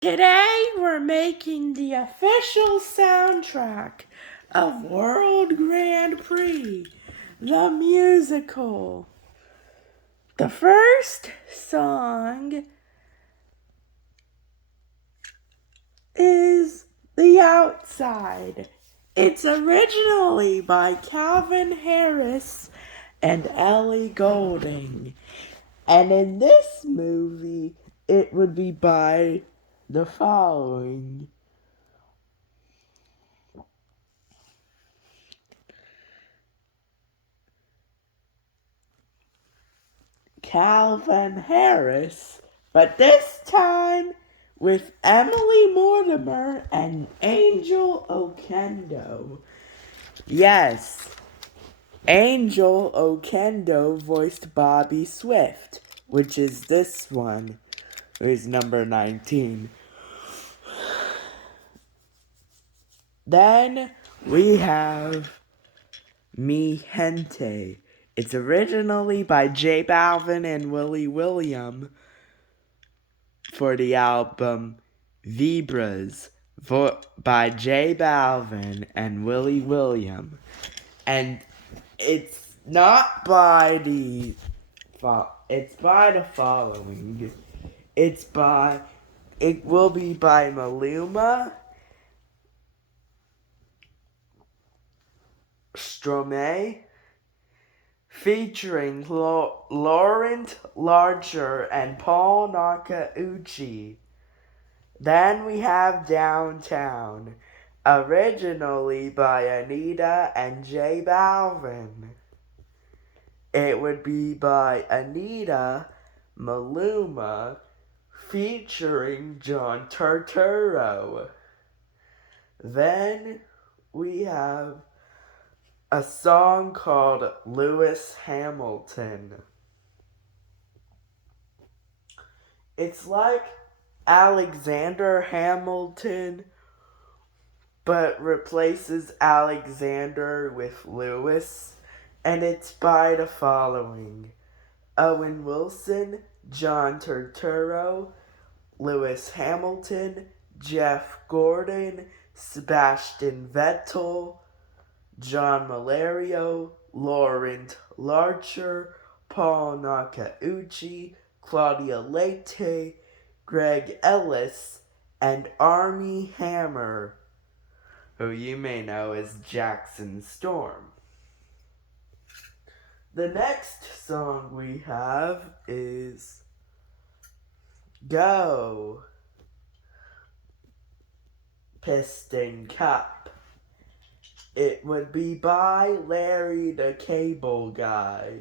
Today we're making the official soundtrack of World Grand Prix, the musical. The first song is The Outside. It's originally by Calvin Harris and Ellie Goulding. And in this movie, it would be by the following: Calvin Harris, but this time with Emily Mortimer and Angel Okendo. Yes, Angel Okendo voiced Bobby Swift, which is this one, who's number 19. Then we have Mi Gente. It's originally by J Balvin and Willie William for the album Vibras by J Balvin and Willie William. And it's not by the it's by the following. It will be by Maluma, Stromae, featuring Laurent Larcher and Paul Nakauchi. Then we have Downtown, originally by Anita and J Balvin. It would be by Anita, Maluma, featuring John Turturro. Then we have a song called Lewis Hamilton. It's like Alexander Hamilton, but replaces Alexander with Lewis, and it's by the following: Owen Wilson, John Turturro, Lewis Hamilton, Jeff Gordon, Sebastian Vettel, John Malario, Laurent Larcher, Paul Nakauchi, Claudia Leite, Greg Ellis, and Armie Hammer, who you may know as Jackson Storm. The next song we have is Go, Piston Cup. It would be by Larry the Cable Guy.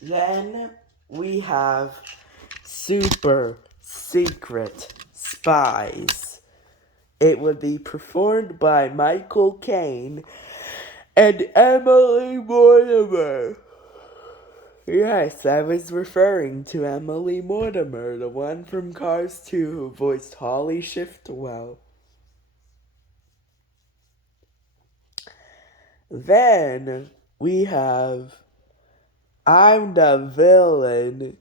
Then we have Super Secret Spies. It would be performed by Michael Caine and Emily Mortimer. Yes, I was referring to Emily Mortimer, the one from Cars 2 who voiced Holly Shiftwell. Then we have I'm the Villain.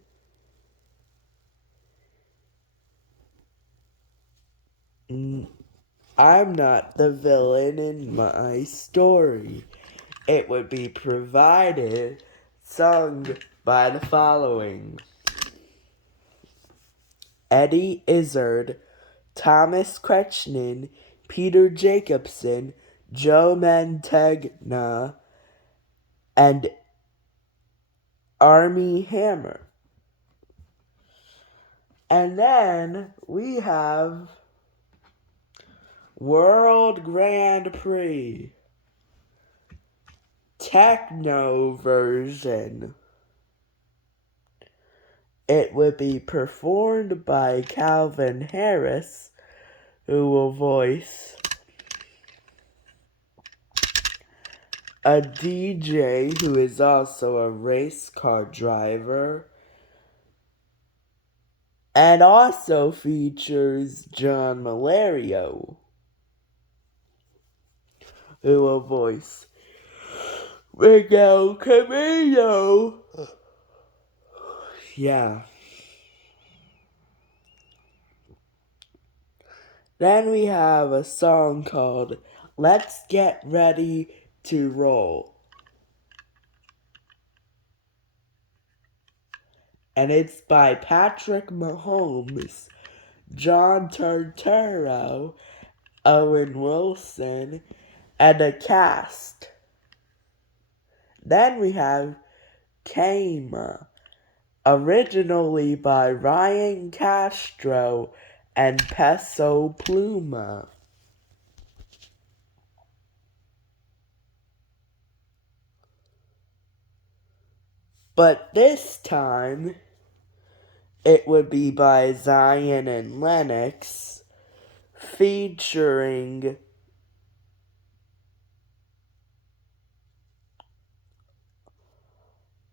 I'm not the villain in my story. It would be sung by the following: Eddie Izzard, Thomas Kretschmann, Peter Jacobson, Joe Mantegna, and Armie Hammer. And then we have World Grand Prix techno version. It would be performed by Calvin Harris, who will voice a DJ who is also a race car driver, and also features John Malario, who will voice Miguel Camino. Yeah. Then we have a song called Let's Get Ready to Roll. And it's by Patrick Mahomes, John Turturro, Owen Wilson, and a cast. Then we have Kama, originally by Ryan Castro and Peso Pluma. But this time, it would be by Zion and Lennox, featuring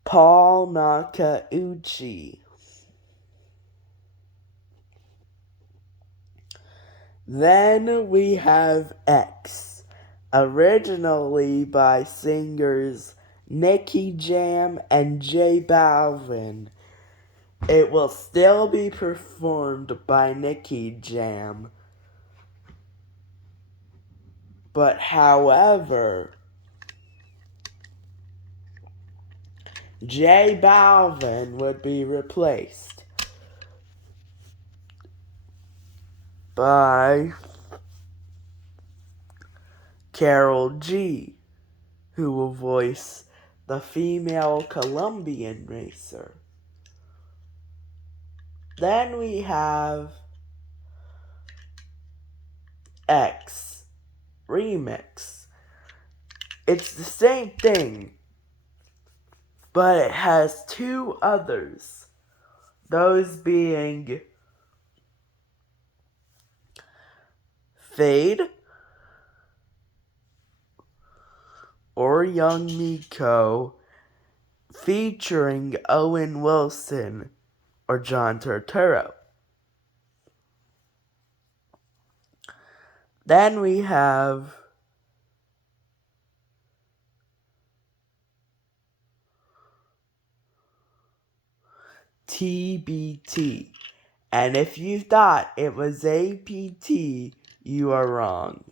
Paul Nakauchi. Then we have X, originally by singers Nicky Jam and J Balvin. It will still be performed by Nicky Jam. But however, J Balvin would be replaced by Carol G, who will voice the female Colombian racer. Then we have X Remix. It's the same thing, but it has two others. Those being Fade or Young Miko featuring Owen Wilson or John Turturro. Then we have TBT. And if you thought it was APT, you are wrong.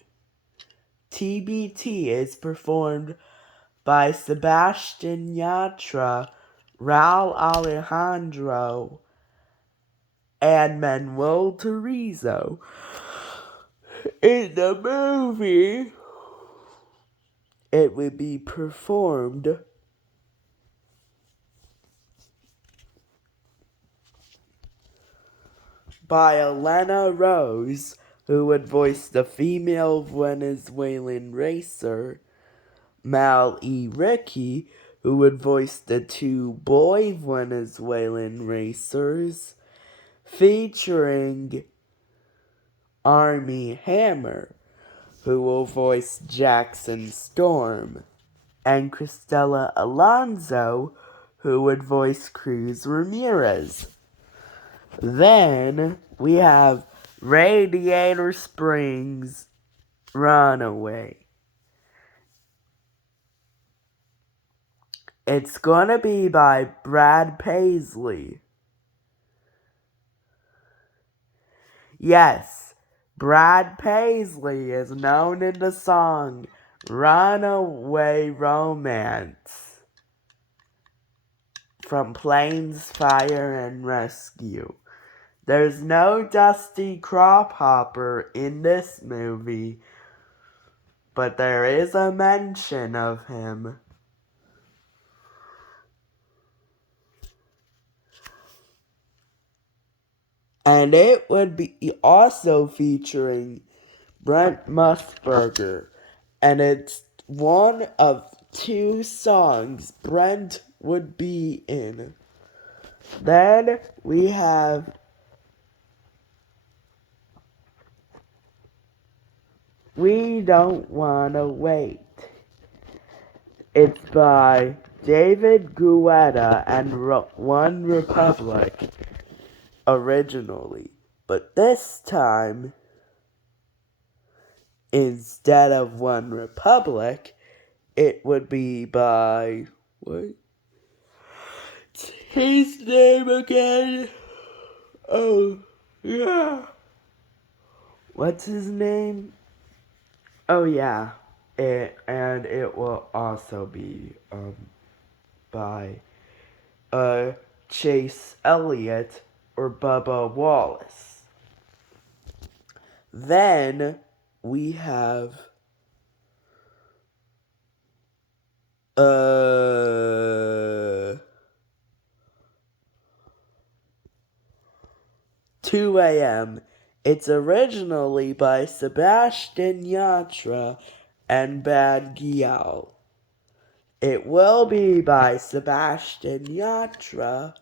TBT is performed by Sebastian Yatra, Raul Alejandro, and Manuel Turizo. In the movie, it would be performed by Elena Rose, who would voice the female Venezuelan racer, Mal E. Ricky, who would voice the two boy Venezuelan racers, featuring Armie Hammer, who will voice Jackson Storm, and Cristela Alonso, who would voice Cruz Ramirez. Then we have Radiator Springs Runaway. It's gonna be by Brad Paisley. Yes, Brad Paisley is known in the song Runaway Romance from Planes, Fire, and Rescue. There's no Dusty Cropper in this movie, but there is a mention of him. And it would be also featuring Brent Musburger. And it's one of two songs Brent would be in. Then we have We Don't Wanna Wait. It's by David Guetta and One Republic originally. But this time, instead of One Republic, it would be by, what? His name again? Oh, yeah. what's his name? Oh yeah, it will also be by Chase Elliott or Bubba Wallace. Then we have 2 a.m. It's originally by Sebastian Yatra and Bad Gyal. It will be by Sebastian Yatra,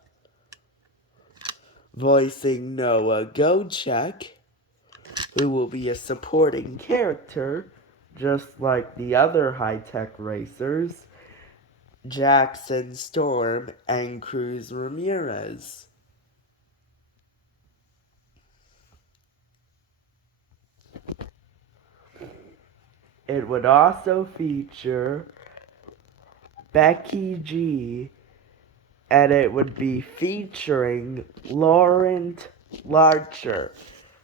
voicing Noah Gochek, who will be a supporting character, just like the other high-tech racers, Jackson Storm and Cruz Ramirez. It would also feature Becky G, and it would be featuring Laurent Larcher.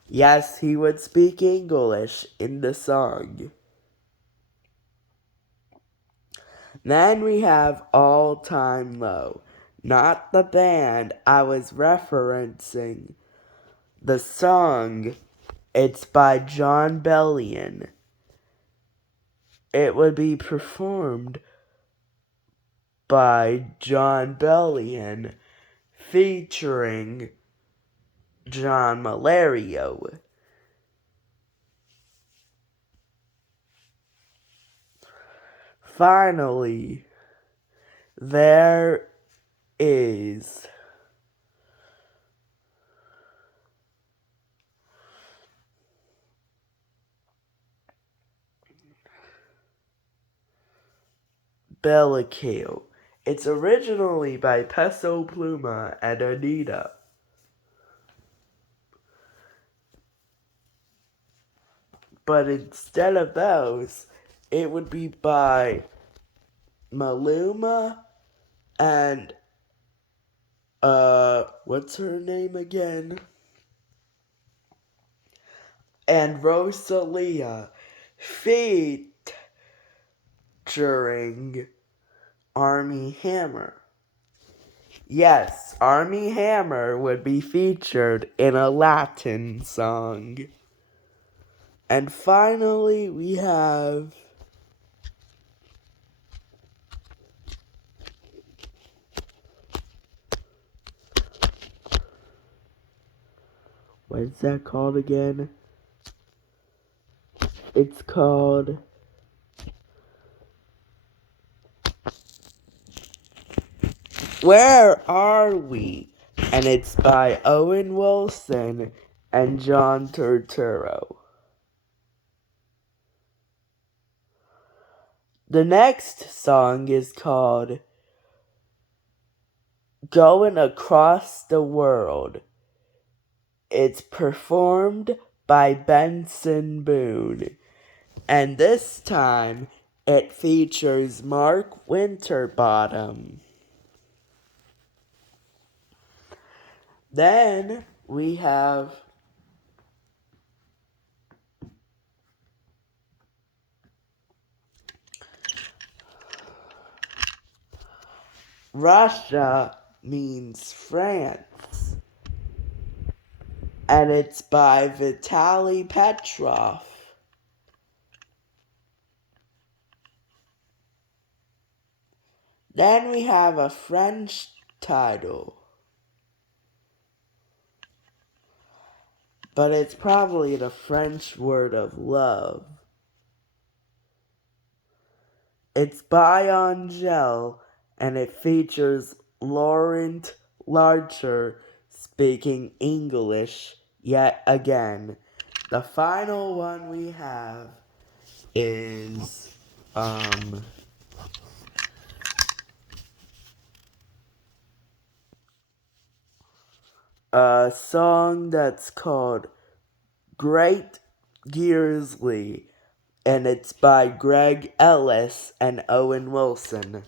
Yes, he would speak English in the song. Then we have All Time Low. Not the band I was referencing. The song, it's by Jon Bellion. It would be performed by Jon Bellion featuring John Malario. Finally, there is Bella Kale. It's originally by Peso Pluma and Anita. But instead of those, it would be by Maluma and, what's her name again? And Rosalia, featuring Armie Hammer. Yes, Armie Hammer would be featured in a Latin song. And finally, we have what is that called again? It's called Where Are We? And it's by Owen Wilson and John Turturro. The next song is called Going Across the World. It's performed by Benson Boone. And this time, it features Mark Winterbottom. Then we have Russia Means France. And it's by Vitaly Petrov. Then we have a French title. But it's probably the French word of love. It's by Angèle, and it features Laurent Larcher speaking English yet again. The final one we have is a song that's called Great Gearsley, and it's by Greg Ellis and Owen Wilson.